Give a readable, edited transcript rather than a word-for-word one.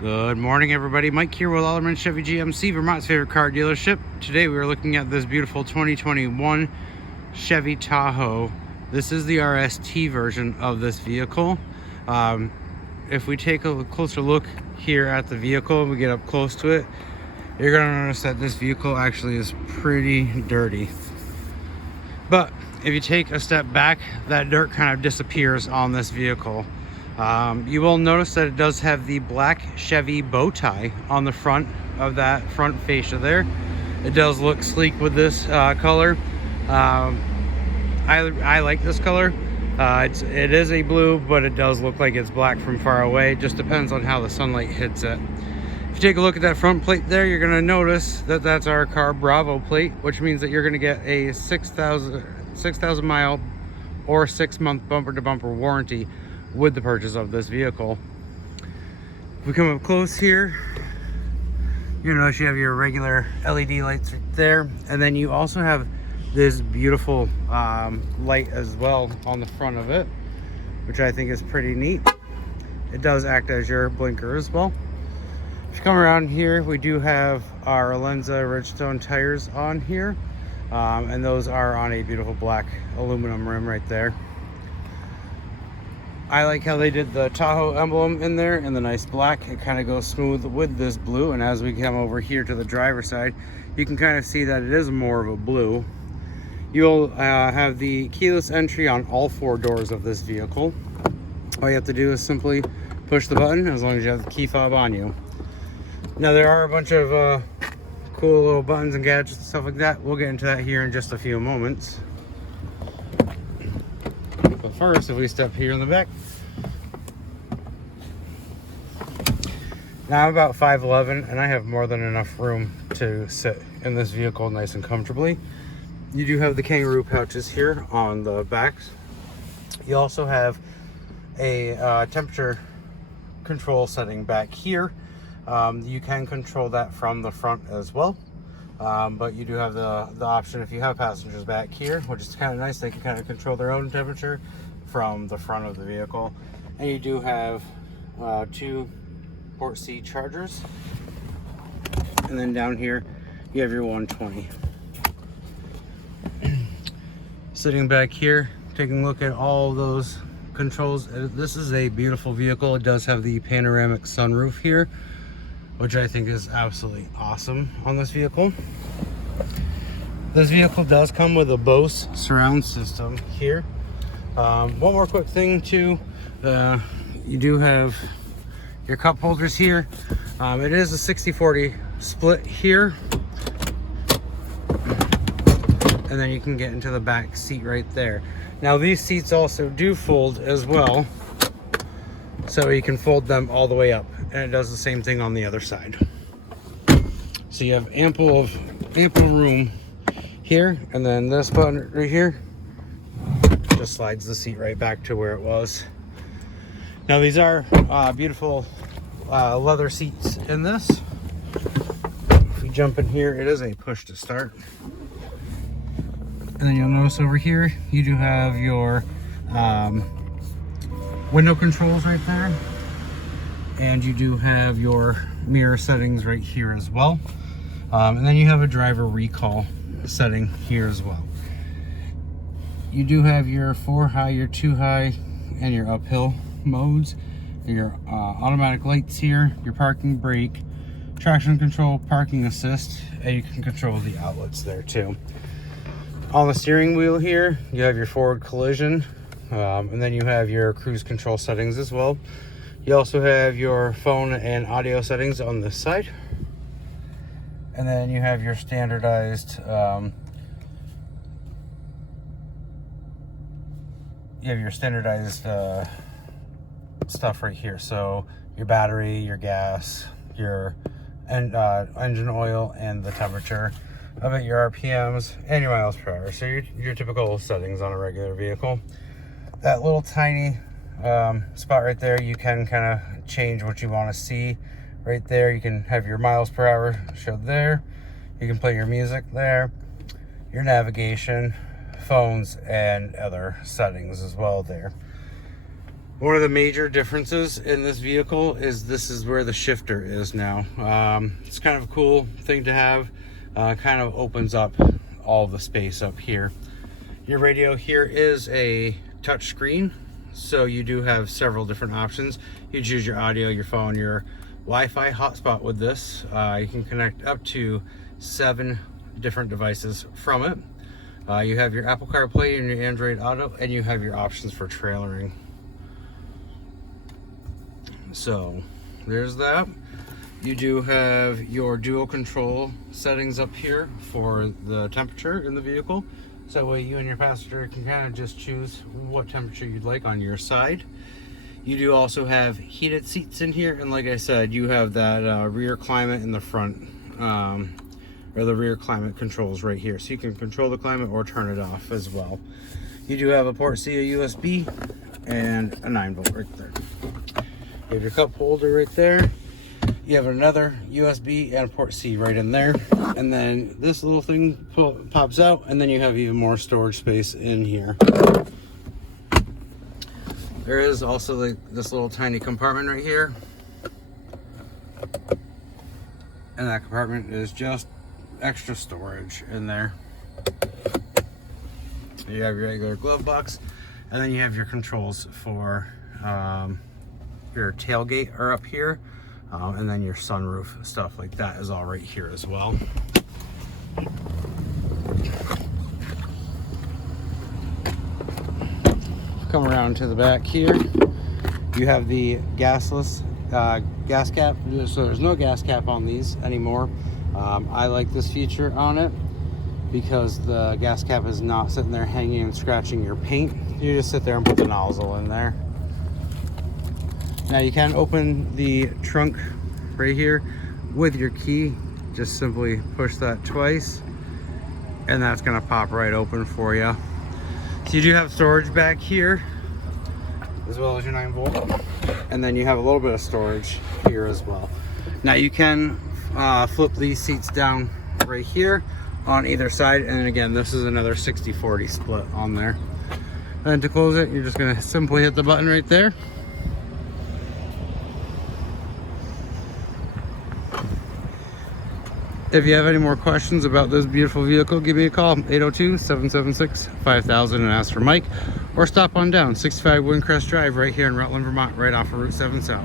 Good morning, everybody. Mike here with Alderman Chevy GMC, Vermont's favorite car dealership. Today we are looking at this beautiful 2021 Chevy Tahoe. This is the RST version of this vehicle. If we take a closer look here at the vehicle, we get up close to it, you're going to notice that this vehicle actually is pretty dirty. But if you take a step back, that dirt kind of disappears on this vehicle. You will notice that it does have the black Chevy bow tie on the front of that front fascia there. It does look sleek with this color. I like this color. It is a blue, but it does look like it's black from far away. It just depends on how the sunlight hits it. If you take a look at that front plate there, you're going to notice that that's our car Bravo plate, which means that you're going to get a 6,000 mile or 6-month bumper to bumper warranty with the purchase of this vehicle. If we come up close here, you notice you have your regular LED lights right there, and then you also have this beautiful light as well on the front of it, which I think is pretty neat. It does act as your blinker as well. If you come around here, we do have our Lenza Ridgestone tires on here, and those are on a beautiful black aluminum rim right there. I like how they did the Tahoe emblem in there in the nice black. It kind of goes smooth with this blue, and as we come over here to the driver's side, you can kind of see that it is more of a blue. You'll have the keyless entry on all 4 doors of this vehicle. All you have to do is simply push the button as long as you have the key fob on you. Now there are a bunch of cool little buttons and gadgets and stuff like that. We'll get into that here in just a few moments. But first, if we step here in the back. Now I'm about 5'11", and I have more than enough room to sit in this vehicle nice and comfortably. You do have the kangaroo pouches here on the backs. You also have a temperature control setting back here. You can control that from the front as well. But you do have the option if you have passengers back here, which is kind of nice. They can kind of control their own temperature from the front of the vehicle. And you do have 2 port C chargers. And then down here, you have your 120. Sitting back here, taking a look at all those controls. This is a beautiful vehicle. It does have the panoramic sunroof here, which I think is absolutely awesome on this vehicle. This vehicle does come with a Bose surround system here. One more quick thing too, you do have your cup holders here. It is a 60-40 split here. And then you can get into the back seat right there. Now these seats also do fold as well, so you can fold them all the way up, and it does the same thing on the other side. So you have ample room here, and then this button right here just slides the seat right back to where it was. Now these are beautiful leather seats in this. If we jump in here, it is a push to start. And then you'll notice over here, you do have your window controls right there. And you do have your mirror settings right here as well. And then you have a driver recall setting here as well. You do have your 4 high, your 2 high, and your uphill modes. Your automatic lights here, your parking brake, traction control, parking assist, and you can control the outlets there too. On the steering wheel here, you have your forward collision, and then you have your cruise control settings as well. You also have your phone and audio settings on this side. And then you have your standardized stuff right here. So your battery, your gas, your engine oil, and the temperature of it, your RPMs, and your miles per hour. So your typical settings on a regular vehicle. That little tiny spot right there, you can kind of change what you want to see right there. You can have your miles per hour showed there. You can play your music there, your navigation, phones, and other settings as well there. One of the major differences in this vehicle is this is where the shifter is now. It's kind of a cool thing to have. Kind of opens up all the space up here. Your radio here is a touch screen, so you do have several different options. You choose your audio, your phone, your Wi-Fi hotspot with this. You can connect up to 7 different devices from it. You have your Apple CarPlay and your Android Auto, and you have your options for trailering. So there's that. You do have your dual control settings up here for the temperature in the vehicle. So that way you and your passenger can kind of just choose what temperature you'd like on your side. You do also have heated seats in here, and like I said, you have that rear climate in the front, or the rear climate controls right here. So you can control the climate or turn it off as well. You do have a port C, a USB, and a 9-volt right there. You have your cup holder right there. You have another USB and a port C right in there. And then this little thing pops out, and then you have even more storage space in here. There is also this little tiny compartment right here. And that compartment is just extra storage in there. You have your regular glove box, and then you have your controls for your tailgate are up here, and then your sunroof, stuff like that is all right here as well. Come around to the back here. You have the gasless gas cap, so there's no gas cap on these anymore. I like this feature on it because the gas cap is not sitting there hanging and scratching your paint. You just sit there and put the nozzle in there. Now you can open the trunk right here with your key. Just simply push that twice and that's gonna pop right open for you. So you do have storage back here as well as your 9-volt, and then you have a little bit of storage here as well. Now you can flip these seats down right here on either side, and again this is another 60-40 split on there. And to close it, you're just gonna simply hit the button right there. If you have any more questions about this beautiful vehicle, give me a call, 802-776-5000, and ask for Mike, or stop on down 65 Windcrest Drive right here in Rutland, Vermont, right off of Route 7 South.